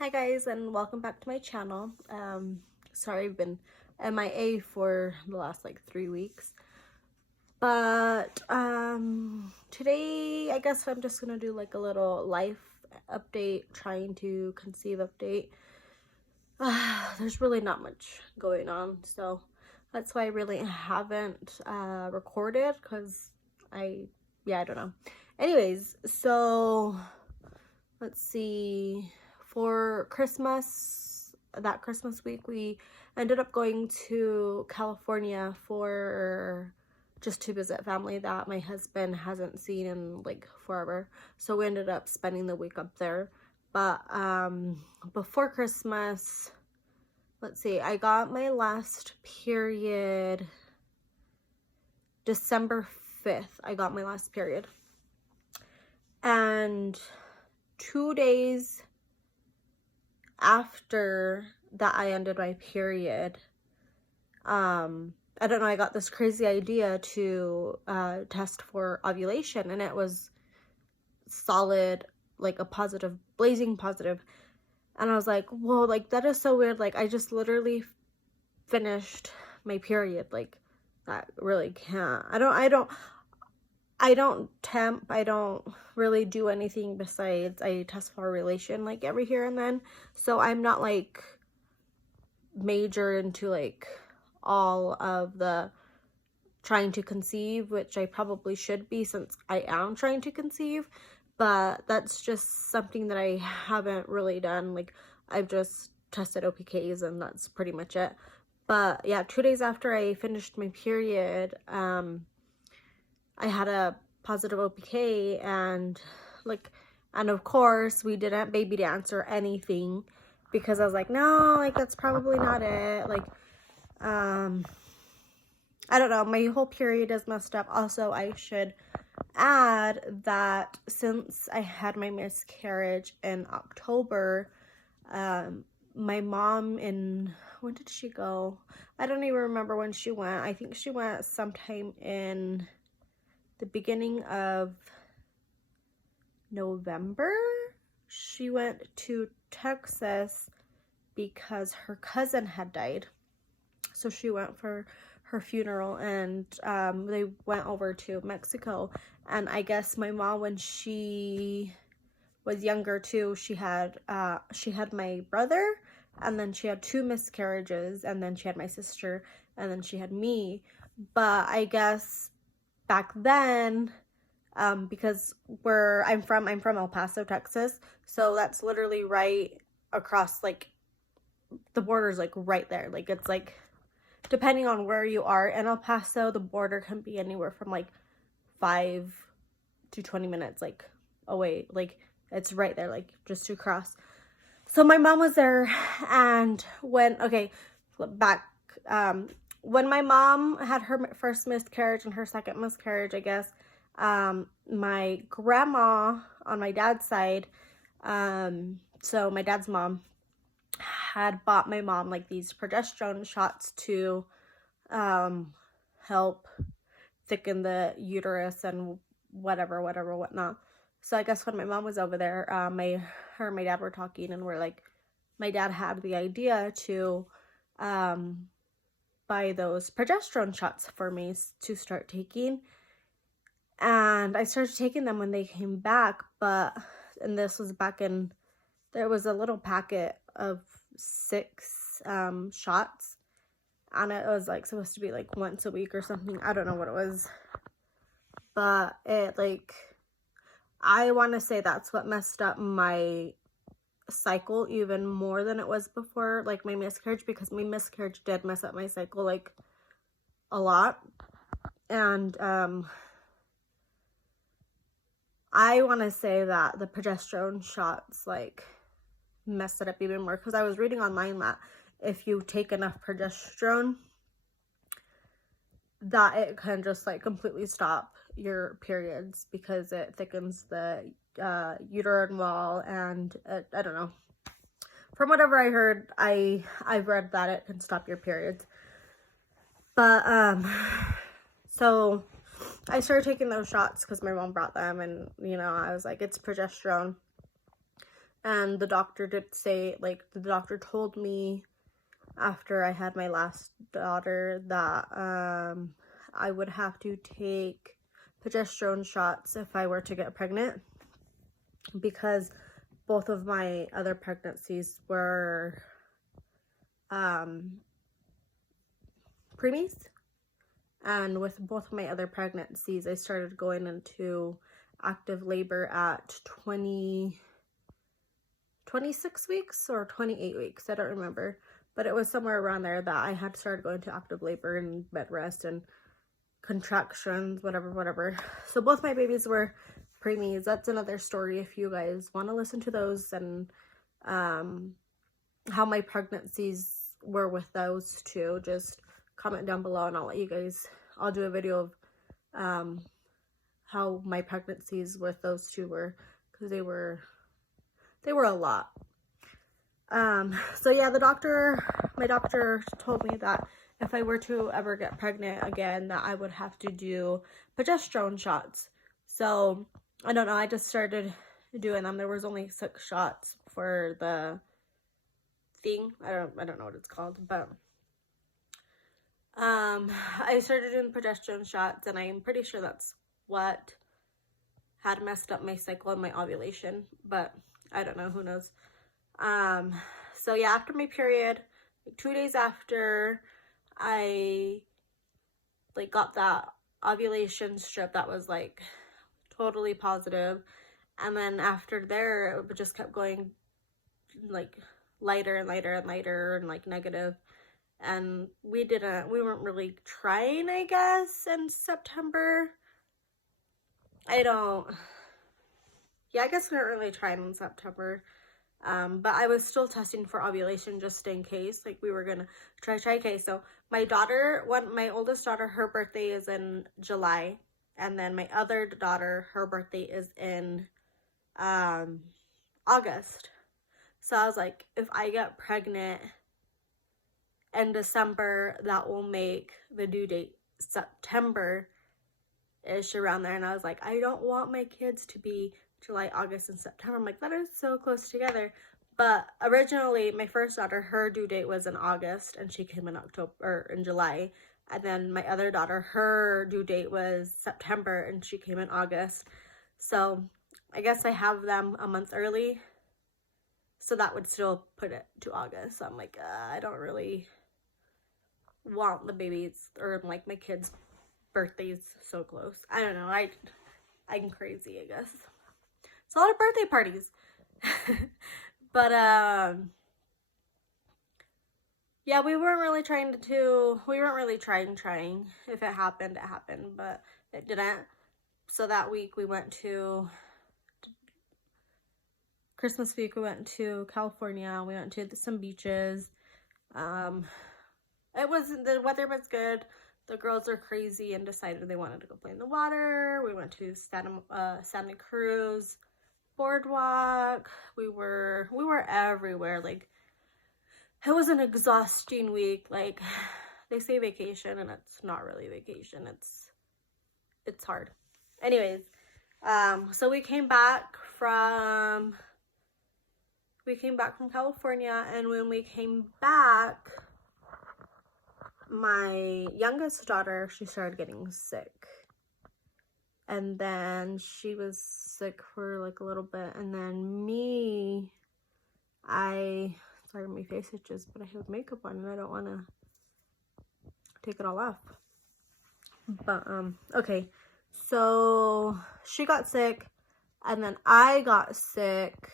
Hi guys, and welcome back to my channel. Sorry I've been MIA for the last like 3 weeks, but today I guess I'm just gonna do like a little life update, trying to conceive update. There's really not much going on, so that's why I really haven't recorded, because I don't know. Anyways, so let's see. For Christmas, that Christmas week, we ended up going to California for just to visit family that my husband hasn't seen in like forever. So we ended up spending the week up there. But before Christmas, let's see, I got my last period December 5th. I got my last period. And 2 days after that I ended my period, I don't know, I got this crazy idea to test for ovulation, and it was solid, like a positive, blazing positive. And I was like, whoa, like that is so weird. Like I just literally finished my period. Like that really can't. I don't temp, I don't really do anything besides I test for ovulation like every here and then. So I'm not like major into like all of the trying to conceive, which I probably should be since I am trying to conceive, but that's just something that I haven't really done. Like I've just tested OPKs and that's pretty much it. But yeah, 2 days after I finished my period, I had a positive OPK, and of course we didn't baby dance or anything because I was like, no, like that's probably not it. Like, I don't know, my whole period is messed up. Also, I should add that since I had my miscarriage in October, my mom when did she go? I don't even remember when she went. I think she went sometime in the beginning of November. She went to Texas because her cousin had died. So she went for her funeral, and they went over to Mexico. And I guess my mom, when she was younger too, she had my brother, and then she had 2 miscarriages, and then she had my sister, and then she had me. But I guess back then, because I'm from El Paso, Texas, so that's literally right across, like the border's like right there. Like it's like, depending on where you are in El Paso, the border can be anywhere from like 5 to 20 minutes like away. Like it's right there, like just to cross. So my mom was there, and when my mom had her first miscarriage and her second miscarriage, I guess, my grandma on my dad's side, so my dad's mom, had bought my mom like these progesterone shots to help thicken the uterus and whatnot. So I guess when my mom was over there, her and my dad were talking, and my dad had the idea to buy those progesterone shots for me to start taking. And I started taking them when they came back, and this was back in, there was a little packet of 6 shots, and it was like supposed to be like once a week or something. I don't know what it was, but it like, I want to say that's what messed up my cycle even more than it was before, like my miscarriage, because my miscarriage did mess up my cycle like a lot. And I want to say that the progesterone shots like messed it up even more, because I was reading online that if you take enough progesterone, that it can just like completely stop your periods because it thickens the uterine wall. And I don't know, from whatever I heard, I've read that it can stop your periods. But so I started taking those shots because my mom brought them, and I was like, it's progesterone. And the doctor did say, like, the doctor told me after I had my last daughter that I would have to take progesterone shots if I were to get pregnant, because both of my other pregnancies were preemies. And with both of my other pregnancies, I started going into active labor at 26 weeks or 28 weeks. I don't remember. But it was somewhere around there that I had started going to active labor and bed rest and contractions, whatever. So both my babies were preemies. That's another story if you guys want to listen to those, and how my pregnancies were with those two. Just comment down below and I'll do a video of how my pregnancies with those two were, because they were a lot. So yeah, my doctor told me that if I were to ever get pregnant again, that I would have to do progesterone shots. So I don't know, I just started doing them. There was only 6 shots for the thing. I don't know what it's called, but I started doing progesterone shots, and I'm pretty sure that's what had messed up my cycle and my ovulation, but I don't know, who knows. So yeah, after my period, like 2 days after, I like got that ovulation strip that was like totally positive, and then after there it just kept going like lighter and lighter and lighter and like negative. And we weren't really trying, I guess, in September. I guess we weren't really trying in September. But I was still testing for ovulation just in case. Like, we were gonna try. Okay, so my oldest daughter, her birthday is in July. And then my other daughter, her birthday is in August. So I was like, if I get pregnant in December, that will make the due date September-ish, around there. And I was like, I don't want my kids to be July, August, and September. I'm like, that is so close together. But originally, my first daughter, her due date was in August, and she came in July. And then my other daughter, her due date was September, and she came in August. So I guess I have them a month early, so that would still put it to August. So I'm like, I don't really want the babies, or like my kids' birthdays so close. I don't know, I'm crazy, I guess. It's a lot of birthday parties. But yeah, we weren't really trying. If it happened, it happened, but it didn't. So that week we went to Christmas week. We went to California. We went to some beaches. The weather was good. The girls are crazy and decided they wanted to go play in the water. We went to Santa Cruz boardwalk. We were everywhere. Like, it was an exhausting week. Like, they say vacation, and it's not really vacation. It's hard. Anyways, so we came back from California, and when we came back, my youngest daughter, she started getting sick. And then she was sick for like a little bit, and then me, sorry, my face itches, but I have makeup on and I don't want to take it all off. But okay, so she got sick, and then I got sick,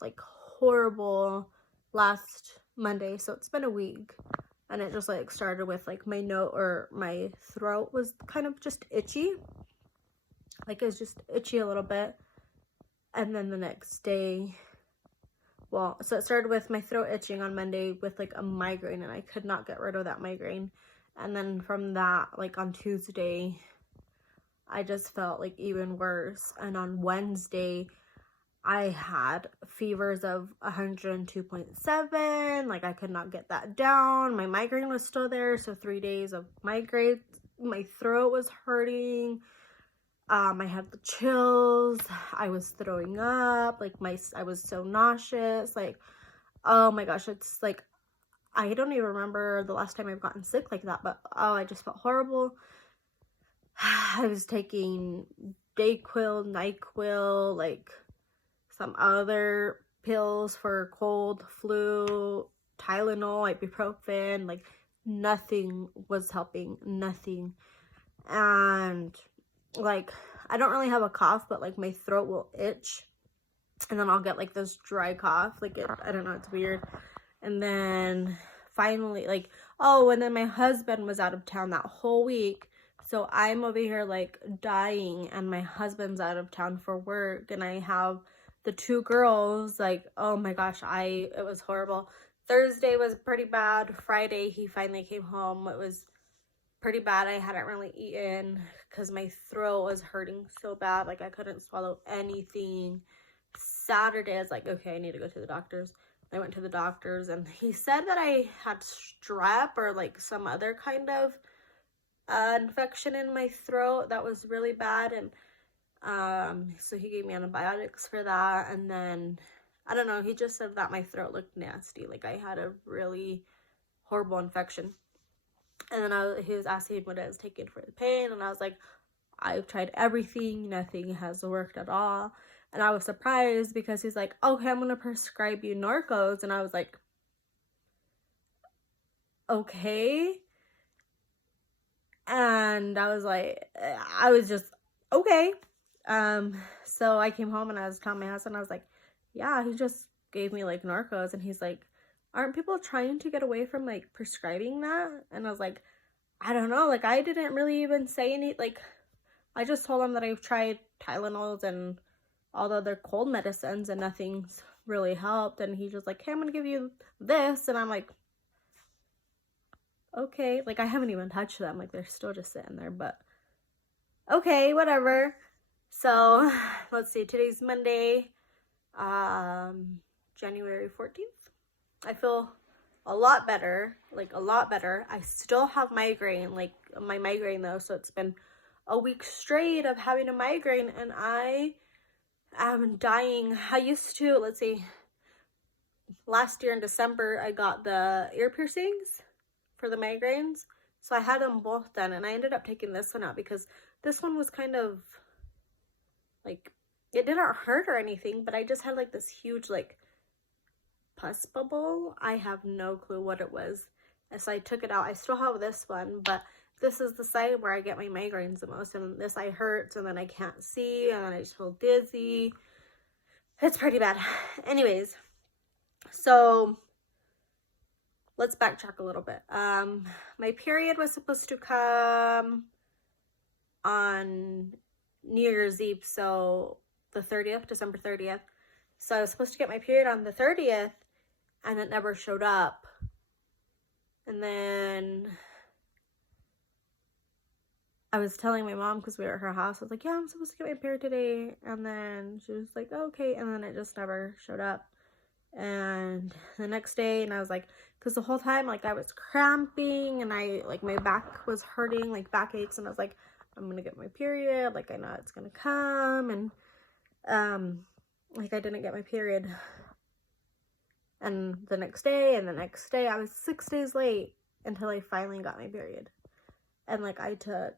like horrible, last Monday. So it's been a week, and it just like started with like my throat was kind of just itchy. Like, it was just itchy a little bit. And then the next day, so it started with my throat itching on Monday with like a migraine, and I could not get rid of that migraine. And then from that, like on Tuesday, I just felt like even worse. And on Wednesday, I had fevers of 102.7. Like, I could not get that down. My migraine was still there. So 3 days of migraines. My throat was hurting. I had the chills. I was throwing up. Like I was so nauseous. Like, oh my gosh, it's like I don't even remember the last time I've gotten sick like that, but oh, I just felt horrible. I was taking Dayquil, NyQuil, like some other pills for cold, flu, Tylenol, ibuprofen, like nothing was helping, nothing. And like I don't really have a cough, but like my throat will itch, and then I'll get like this dry cough, like I don't know, it's weird. And then finally, like, oh, and then my husband was out of town that whole week, so I'm over here like dying, and my husband's out of town for work, and I have the two girls. Like, oh my gosh, it was horrible. Thursday was pretty bad. Friday he finally came home. It was pretty bad. I hadn't really eaten because my throat was hurting so bad. Like I couldn't swallow anything. Saturday I was like, okay, I need to go to the doctor's. I went to the doctor's, and he said that I had strep or like some other kind of infection in my throat that was really bad. And so he gave me antibiotics for that. And then I don't know, he just said that my throat looked nasty, like I had a really horrible infection. And then he was asking what I was taking for the pain, and I was like, I've tried everything, nothing has worked at all. And I was surprised because he's like, okay, I'm gonna prescribe you Norcos. And I was like, okay. And I was just okay. So I came home and I was telling my husband, I was like, yeah, he just gave me like Norcos. And he's like, aren't people trying to get away from like prescribing that? And I was like, I don't know, like I didn't really even say any, like I just told him that I've tried Tylenols and all the other cold medicines and nothing's really helped. And he's just like, hey, I'm gonna give you this. And I'm like, okay, like I haven't even touched them, like they're still just sitting there, but okay, whatever. So let's see, today's Monday, January 14th. I feel a lot better, like a lot better. I still have migraine, like my migraine though, so it's been a week straight of having a migraine, and I am dying. I used to, let's see, last year in December I got the ear piercings for the migraines, so I had them both done, and I ended up taking this one out because this one was kind of like, it didn't hurt or anything, but I just had like this huge like pus bubble. I have no clue what it was, and so I took it out. I still have this one, but this is the side where I get my migraines the most, and this side hurts, and then I can't see, and then I just feel dizzy. It's pretty bad. Anyways, so let's backtrack a little bit. My period was supposed to come on New Year's Eve, so the 30th, December 30th. So I was supposed to get my period on the 30th, and it never showed up. And then I was telling my mom, because we were at her house, I was like, yeah, I'm supposed to get my period today. And then she was like, okay. And then it just never showed up. And the next day, and I was like, because the whole time, like, I was cramping, and like, my back was hurting, like, backaches, and I was like, I'm gonna get my period, like, I know it's gonna come, and, like, I didn't get my period. And the next day, and the next day, I was 6 days late until I finally got my period. And, like, I took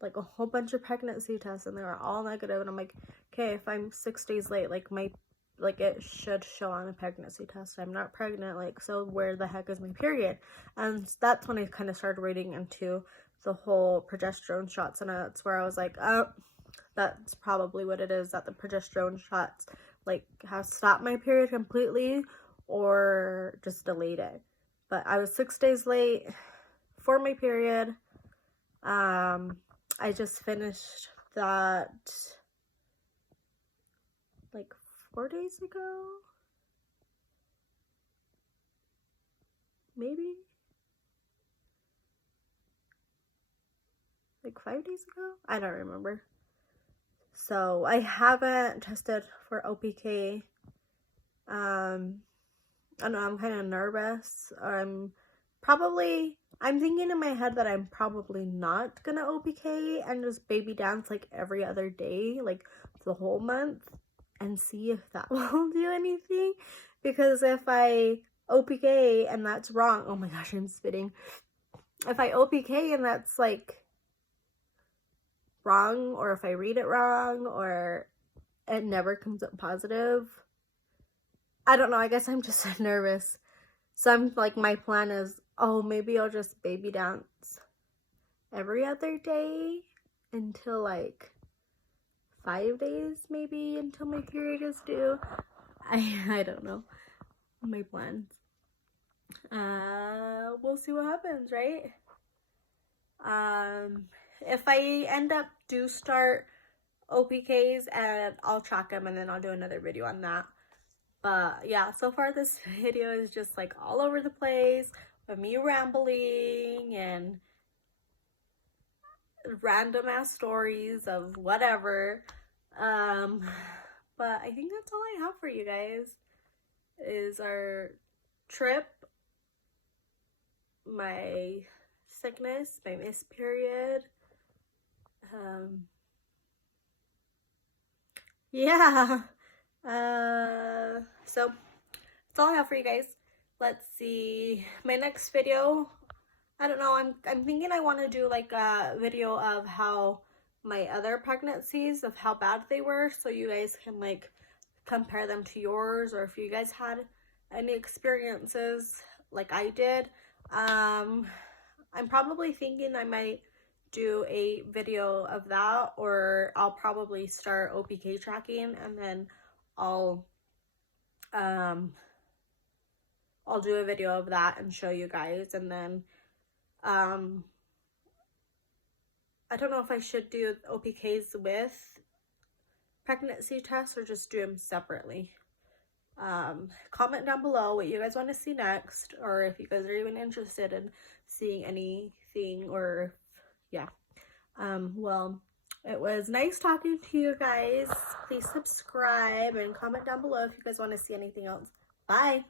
like a whole bunch of pregnancy tests, and they were all negative, and I'm like, okay, if I'm 6 days late, like it should show on a pregnancy test. I'm not pregnant, like, so where the heck is my period? And that's when I kind of started reading into the whole progesterone shots, and that's where I was like, oh, that's probably what it is, that the progesterone shots like have stopped my period completely or just delayed it. But I was 6 days late for my period. I just finished that like 4 days ago, maybe like 5 days ago, I don't remember. So I haven't tested for OPK. I don't know, I'm kind of nervous. I'm probably I'm thinking in my head that I'm probably not gonna OPK and just baby dance like every other day, like the whole month, and see if that will do anything. Because if I OPK and that's wrong, oh my gosh, I'm spitting. If I OPK and that's like wrong, or if I read it wrong, or it never comes up positive, I don't know, I guess I'm just nervous. So I'm like, my plan is, oh, maybe I'll just baby dance every other day until like 5 days, maybe, until my period is due. I don't know my plans. We'll see what happens, right? If I end up do start OPKs, and I'll track them, and then I'll do another video on that. But yeah, so far this video is just like all over the place with me rambling and random ass stories of whatever. But I think that's all I have for you guys, is our trip, my sickness, my missed period. Yeah. So that's all I have for you guys. Let's see, my next video, I don't know, I'm thinking I want to do like a video of how my other pregnancies, of how bad they were, so you guys can like compare them to yours, or if you guys had any experiences like I did. I'm probably thinking I might do a video of that, or I'll probably start OPK tracking, and then I'll do a video of that and show you guys. And then I don't know if I should do OPKs with pregnancy tests or just do them separately. Comment down below what you guys want to see next, or if you guys are even interested in seeing anything, or yeah. Well, it was nice talking to you guys. Please subscribe and comment down below if you guys want to see anything else. Bye.